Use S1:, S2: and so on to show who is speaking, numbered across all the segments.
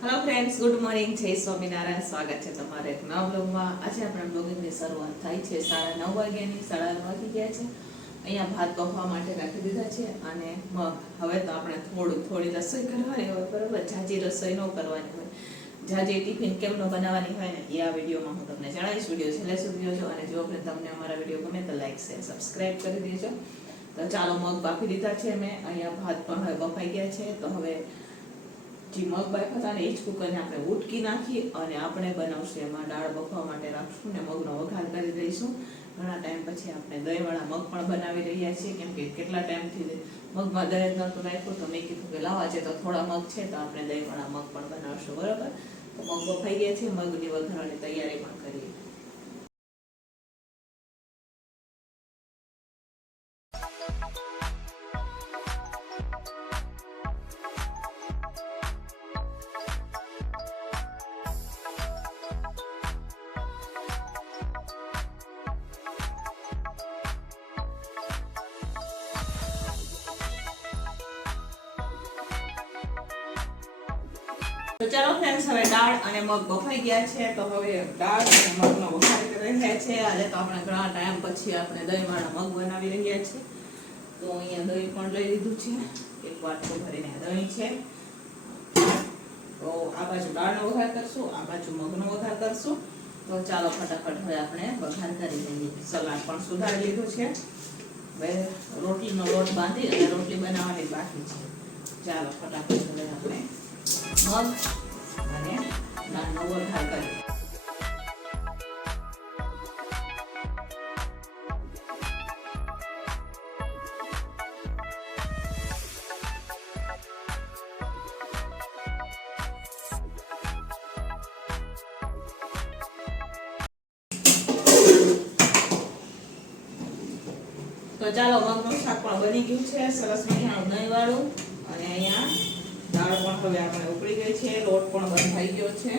S1: Hello friends good morning જય સ્વામિનારાયણ. સ્વાગત છે તમારે એક નવા બ્લોગમાં આજે આપણા બ્લોગિંગની શરૂઆત થાય છે. સાડા નવ વાગ્યાની, સાડા નવ વાગી ગયા છે. અહીંયા ભાત બફવા માટે રાખી દીધા છે અને હવે તો આપણે થોડું, થોડી રસોઈ કરવાની હોય, બરોબર? જાજી રસોઈ ન કરવાની હોય. જાજી ટિફિન કેમ ન બનાવવાની હોય ને, એ આ વિડીયોમાં હું તમને જણાવીશ. વીડિયો છેલ્લે સુધી જોજો અને જો તમને અમારા વીડિયો ગમે તો લાઈક, શેર, સબસ્ક્રાઇબ કરી દેજો. તો ચાલો મગ બાફી દીધા છે મેં. અહીંયા ભાત પણ હવે બફાઈ ગયા છે. તો હવે જે મગ બાફ્યા હતા ને એ જ કુકરને આપણે ઉટકી નાખી અને આપણે બનાવશું એમાં દાળ બફવા માટે રાખશું ને મગનો વઘાર કરી દઈશું. ઘણા ટાઈમ પછી આપણે દહીંવાળા મગ પણ બનાવી રહ્યા છીએ, કેમ કે કેટલા ટાઈમથી મગમાં દહીં જ નહોતું નાખ્યું તો મેં કીધું કે લાવવા છે તો થોડા મગ છે, તો આપણે દહીંવાળા મગ પણ બનાવશું, બરાબર? તો મગ બફાઈ ગયા છે, મગની વઘારવાની તૈયારી પણ કરીએ. તો ચાલો ફ્રેન્ડ્સ હવે દાળ અને મગ બફાઈ ગયા છે. તો હવે દાળ અને મગનો વઘાર કરી રહ્યા છે. આજે તો આપણે ઘણા ટાઈમ પછી આપણે દહીંવાળા મગ બનાવી રહ્યા છે તો અહીંયા દહીં પણ લઈ લીધું છે. એક વાટકો ભરીને દહીં છે. તો આ બાજુ દાળનો વઘાર કરશું, આ બાજુ મગનો વઘાર કરશું. તો ચાલો ફટાફટ હવે આપણે વઘાર કરી લઈએ. સલાડ પણ સુધારી લીધું છે. હવે રોટલીનો લોટ બાંધી અને રોટલી બનાવવાની બાકી છે. ચાલો ફટાફટ હવે આપણે મગ અને તો ચાલો મગનું શાક પણ બની ગયું છે. સરસ મજાનું દહીં વાળું અને અહીંયા દાળ પણ હવે આપણે ઉકળી ગઈ છે, લોટ પણ બંધાઈ ગયો છે.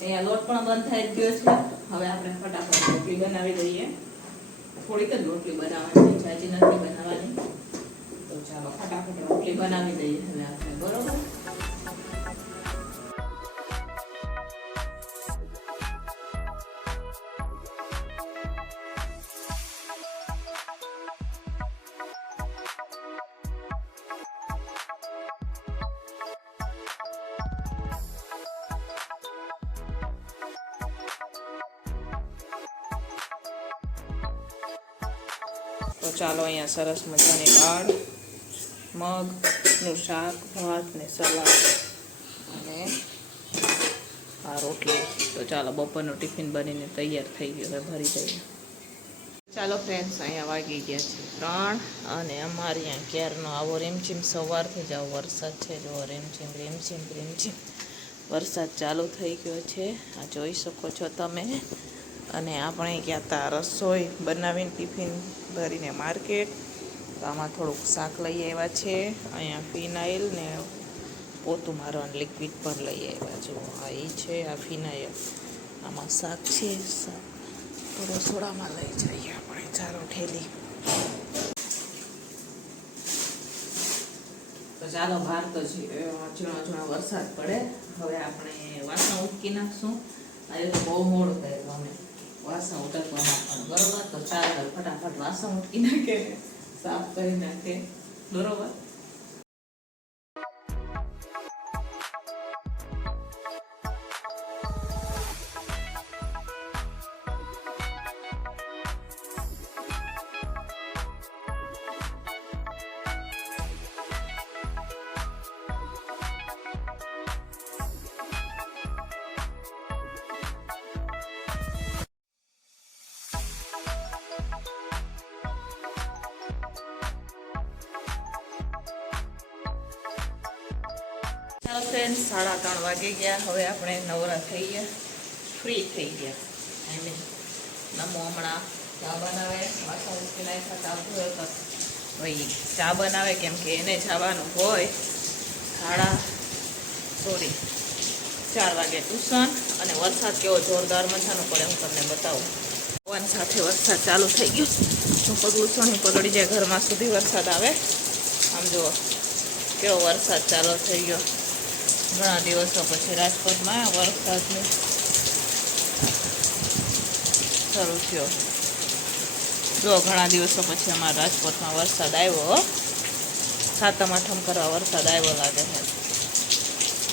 S1: અહીંયા લોટ પણ બંધાઈ ગયો છે. હવે આપણે ફટાફટ રોટલી બનાવી દઈએ. થોડીક જ રોટલી બનાવવાની જાજી નથી બનાવવાની. તો ચાલો ફટાફટ રોટલી બનાવી દઈએ હવે આપણે, બરોબર? તો ચાલો અહીંયા સરસ મજાની દાળ મગનું શાક, ભાત ને સલાડ અને આ રોટલી. તો ચાલો બપોરનું ટિફિન બનીને તૈયાર થઈ ગયું, હવે ભરી દઈએ. ચાલો ફ્રેન્ડ્સ અહીંયા વાગી ગયા છે ત્રણ અને અમારે અહીંયા ક્યારનો આવો રેમઝીમ સવારથી જ આવો વરસાદ છે. જો રેમઝીમ રેમઝીમ રેમઝીમ વરસાદ ચાલુ થઈ ગયો છે. આ જોઈ શકો છો તમે. અને આપણે ગયા હતા રસોઈ બનાવીને ટિફિન ભરીને માર્કેટ. તો આમાં થોડુંક શાક લઈ આવ્યા છે. અહીંયા ફિનાઇલ ને પોતું મારવાનું લિક્વિડ પણ લઈ આવ્યા. જો આ એ છે, આ ફિનાઇલ. આમાં શાક છે, શાક. તો રસોડામાં લઈ જઈએ આપણે ચાલો ઠેલી. તો ચાલો, બહાર તો ઝીણો ઝીણો વરસાદ પડે. હવે આપણે વાસણ ઉટકી નાખશું. આજે બહુ મોડું થયું અમે વાસણ ઉટકવામાં પણ બરોબર? તો ચાલો ફટાફટ વાસણ ઉટકી નાખે સાફ કરી નાખે. બરોબર? ચાલો સાડા ત્રણ વાગી ગયા. હવે આપણે નવરા થઈ ગયા. ફ્રી થઈ ગયા. આઈ મીન નમો હમણાં ચા બનાવે. વાસણ નાખ્યા, ચા ધોયો તો ભાઈ ચા બનાવે, કેમ કે એને જવાનું હોય. સાડા સોરી ચાર વાગે ટ્યુશન અને વરસાદ કેવો જોરદાર મજાનો પડે, હું તમને બતાવું. પવન સાથે વરસાદ ચાલુ થઈ ગયો. હું પગલું સોની પલળી જાય ઘરમાં સુધી વરસાદ આવે? આમ જુઓ, કેવો વરસાદ ચાલુ થઈ ગયો. ઘણા દિવસો પછી રાજકોટમાં વરસાદનું શરૂ થયો. જો ઘણા દિવસો પછી અમારા રાજકોટમાં વરસાદ આવ્યો. સાતમ આઠમ કરવા વરસાદ આવ્યો લાગે છે.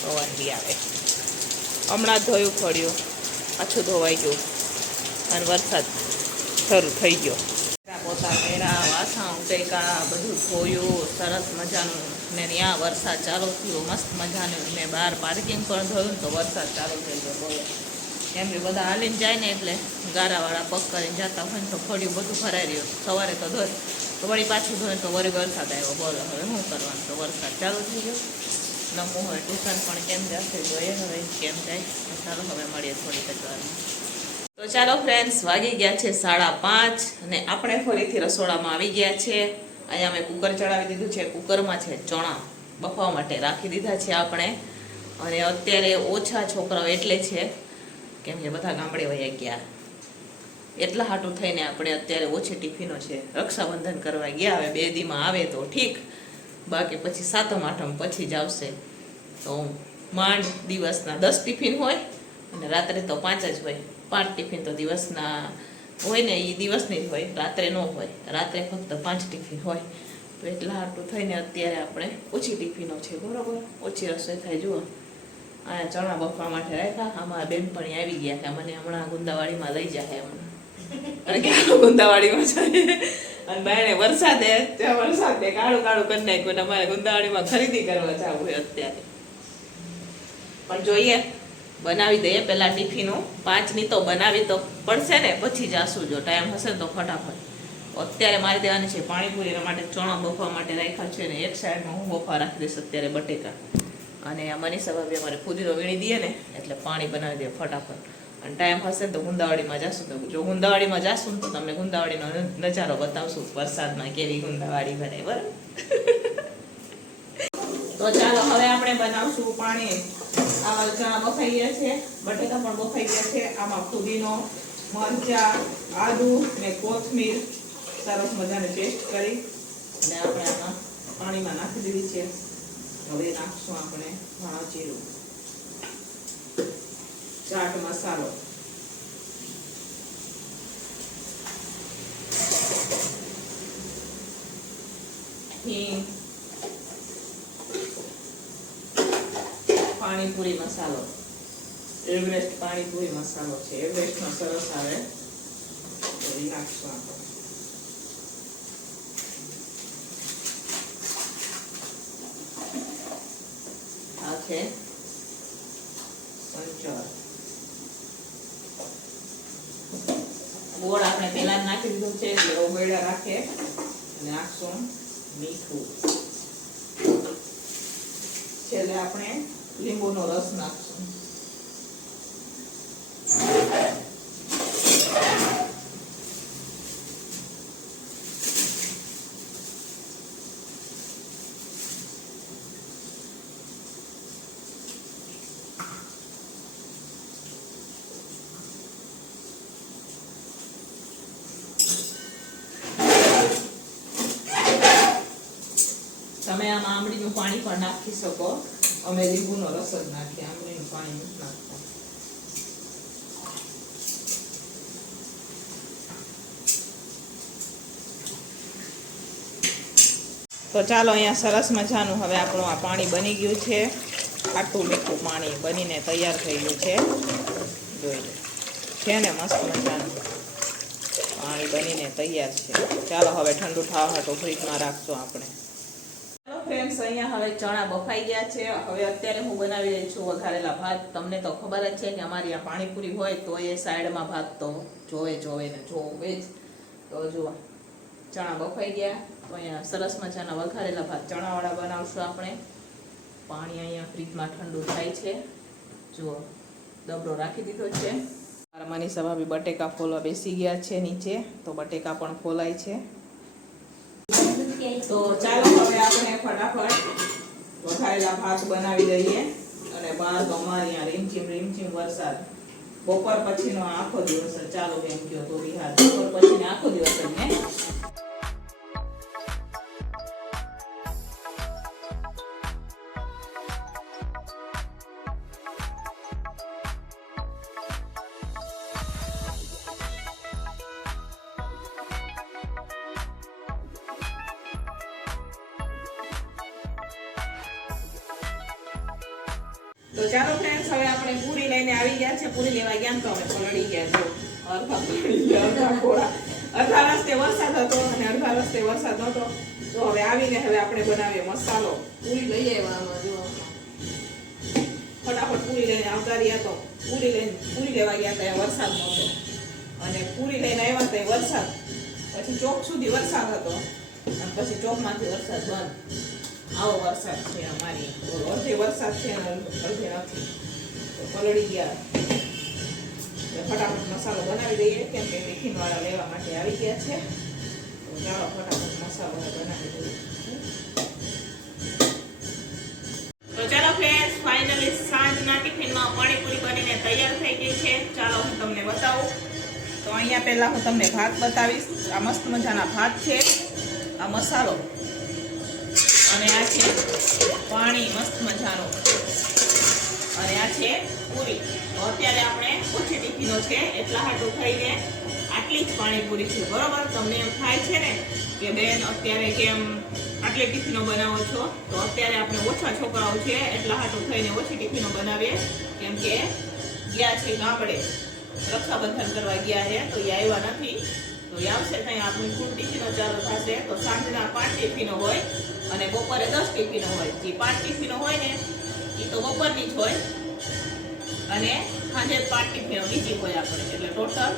S1: પવન બી આવે. હમણાં ધોયું ફળ્યું પાછું ધોવાઈ ગયું. અને વરસાદ શરૂ થઈ ગયો. પોતા કર્યા વાસણ ઉટેકા બધું ધોયું સરસ મજાનું. ને ત્યાં વરસાદ ચાલુ થયો, મસ્ત મજાનું. ને બહાર પાર્કિંગ પણ થયું તો વરસાદ ચાલુ થઈ ગયો બોલો. એમ બી બધા હાલીને જાય ને એટલે ગારાવાળા પગ કરીને જતા હોય ને તો ફળિયું બધું ભરાઈ રહ્યું. સવારે તો ધોય તો વળી પાછું ધોય તો વળી વરસાદ આવ્યો. બોલો, હવે શું કરવાનું? તો વરસાદ ચાલુ થઈ ગયો. નમું હોય ટ્યુશન પણ કેમ જશે? જોઈએ હવે, કેમ જાય? ચાલો, હવે મળીએ થોડીક જ તો ચાલો ફ્રેન્ડ્સ વાગી ગયા છે સાડા પાંચ અને આપણે ફરીથી રસોડામાં આવી ગયા છે. અહીંયા અમે કુકર ચડાવી દીધું છે. કુકરમાં છે ચણા. બફાવા માટે રાખી દીધા છે આપણે. અને અત્યારે ઓછા છોકરાઓ એટલે છે કેમ કે બધા ગામડે વયા ગયા. એટલા હાટું થઈને આપણે અત્યારે ઓછી ટિફિનો છે. રક્ષાબંધન કરવા ગયા હવે બે દીમાં આવે તો ઠીક. બાકી પછી સાતમ, આઠમ પછી જ આવશે. તો માંડ દિવસના દસ ટિફિન હોય અને રાત્રે તો પાંચ જ હોય. પાંચ ટિફિન તો દિવસના હોય ને એ દિવસની જ હોય, રાત્રે ન હોય. રાત્રે ફક્ત પાંચ ટિફિન હોય. તો એટલા હાટું થઈને અત્યારે આપણે ઓછી ટિફિનો છે, બરોબર? ઓછી રસોઈ થાય, જુઓ. આ ચણા બફવા માટે રાખ્યા, આમાં બેનપણી આવી ગયા કે મને હમણાં ગુંદાવાડીમાં લઈ જાય હમણાં. અને ક્યાં ગુંદાવાડીમાં જાય. અને બાયણે વરસાદે, ત્યાં વરસાદે કાળું કાળું કરી નાખ્યું અને અમારે ગુંદાવાડીમાં ખરીદી કરવા જવું હોય અત્યારે. પણ જોઈએ. બનાવી દઈએ પહેલાં ટિફિનો. પાંચની તો બનાવી તો પડશે ને, પછી જાશું. જો ટાઈમ હશે તો ફટાફટ. અત્યારે મારી દેવાની છે પાણીપુરી માટે ચણા બફવા માટે રાખ્યા છે ને, એક સાઈડમાં હું બફવા રાખી દઈશ અત્યારે બટેકા. અને મનીષા ભાભી અમારે પુદીનો વીણી દઈએ ને, એટલે પાણી બનાવી દઈએ ફટાફટ. અને ટાઈમ હશે ને તો ગુંદાવાડીમાં જાશું. તો જો ગુંદાવાડીમાં જાશું તો તમને ગુંદાવાડીનો નજારો બતાવશું. વરસાદમાં કેવી ગુંદાવાડી ભરાય બરાબર? તો ચાલો હવે આપણે બનાવશું પાણી. ચણા બફાઈ ગયા છે, બટેકા પણ બફાઈ ગયા છે. આમાં ફુદીનો, મરચા, આદુ ને કોથમીર. સરસ મજાને પેસ્ટ કરી અને આપણે આમાં પાણીમાં નાખી દીધી છે. હવે નાખશું આપણે ધાણા જીરું. ચાટ મસાલો. હિંગ. પાણીપુરી મસાલો એવરેસ્ટ પાણીપુરી મસાલો છે. એવરેસ્ટનો સરસ આવે તો એ નાખશું આપણે આ છે સંચળ. ગોળ આપણે પહેલા જ નાખી દીધું છે એટલે ઓગળ્યા રાખે. અને નાખશું મીઠું. છેલ્લે આપણે લીંબુનો રસ નાખશું તમે આમાં આમળીનું પાણી પણ નાખી શકો. અમે લીંબુનો રસ જ નાખીએ આમળીનું પાણી નથી નાખતા. તો ચાલો અહીંયા સરસ મજાનું હવે આપણું આ પાણી બની ગયું છે. આટલું મીઠું પાણી બનીને તૈયાર થઈ ગયું છે. જોઈ લો. છે ને મસ્ત મજાનું. પાણી બનીને તૈયાર છે. ચાલો હવે ઠંડુ થવા હાટો ફ્રીજમાં રાખશું આપણે. ફ્રેન્ડ્સ, અહીંયા હવે ચણા બફાઈ ગયા છે. હવે અત્યારે હું બનાવી રહી છું વઘારેલા ભાત. તમને તો ખબર જ છે કે અમારી આ પાણીપુરી હોય તો એ સાઈડમાં ભાત તો જોવે જોવે ને જોવે જ. તો જુઓ, ચણા બફાઈ ગયા. તો અહીંયા સરસ મજાના વઘારેલા ભાત ચણાવાળા બનાવશું આપણે. પાણી અહીંયા ફ્રીજમાં ઠંડુ થાય છે. જુઓ, ડબરો રાખી દીધો છે. મારા મનીષા ભાભી બટેકા ફોલવા બેસી ગયા છે નીચે, તો બટેકા પણ ફોલાય છે. તો ચાલો હવે આપણે ફટાફટ વઘારેલા ભાત બનાવી દઈએ અને બહાર તો અમારે અહીંયા રીમઝીમ રીમઝીમ વરસાદ. બપોર પછીનો આખો દિવસ ચાલો કેમ કયો તો બિહાર બપોર પછીનો આખો દિવસ જ તો ચાલો ફ્રેન્ડ્સ હવે આપણે પૂરી લઈને આવી ગયા છે. પૂરી લેવા ગયા તો હવે પલળી ગયા છો. અડધા પલળી ગયા અડધા કોરા અડધા રસ્તે વરસાદ હતો અને અડધા રસ્તે વરસાદ નહોતો. તો હવે આવીને હવે આપણે બનાવીએ મસાલો. પૂરી લઈ આવ્યા જો ફટાફટ પૂરી લઈને આવતા રહ્યા તો પૂરી લઈને પૂરી લેવા ગયા ત્યાં વરસાદ નહોતો. અને પૂરી લઈને આવ્યા ત્યાં વરસાદ. પછી ચોક સુધી વરસાદ હતો. અને પછી ચોકમાંથી વરસાદ બંધ. આવો વરસાદ છે અમારી. અડધે વરસાદ છે અને અડધે નથી. તો પલળી ગયા. ફટાફટ મસાલો બનાવી દઈએ કેમ કે ટિફિનવાળા લેવા માટે આવી ગયા છે. તો ચાલો ફટાફટ મસાલો બનાવી દઈએ. તો ચાલો ફ્રેન્ડ્સ ફાઇનલી સાંજના ટિફિનમાં પાણીપુરી બનીને તૈયાર થઈ ગઈ છે. ચાલો હું તમને બતાવું. તો અહીંયા પહેલાં હું તમને ભાત બતાવીશ. આ મસ્ત મજાના ભાત છે. આ મસાલો. અને આ છે પાણી, મસ્ત મજાનું. અને આ છે પૂરી. અત્યારે આપણે ઓછી ટીફીનો છે, એટલા હાટું થઈને આટલી જ પાણીપુરી છે. બરાબર? તમને એમ થાય છે ને કે બેન, અત્યારે કેમ આટલી ટિફિનો બનાવો છો? તો અત્યારે આપણે ઓછા છોકરાઓ છે, એટલા હાટું થઈને ઓછી ટિફિનો બનાવીએ. કેમ કે ગયા છે ગામડે. રક્ષાબંધન કરવા ગયા છે, તો એ આવ્યા નથી. તો એ આવશે ત્યાં. આપણી ફૂલ ટિફિનો ચાલુ થશે. તો સાંજના પાંચ ટિફિનો હોય. અને બપોરે દસ ટિફિનો હોય. જે પાંચ ટિફિનો હોય ને, એ તો બપોરની જ હોય. અને સાંજે પાંચ ટિફિનો બીજી હોય આપણે. એટલે ટોટલ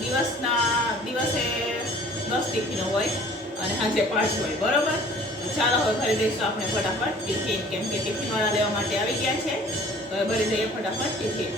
S1: દિવસના, દિવસે દસ ટિફિનો હોય અને સાંજે પાંચ હોય. બરોબર? ચાલો હવે ભરી દઈશું આપણે ફટાફટ. ટિફિન, કેમ કે ટિફિનવાળા લેવા માટે આવી ગયા છે. હવે ભરી દઈએ ફટાફટ ટિફિન.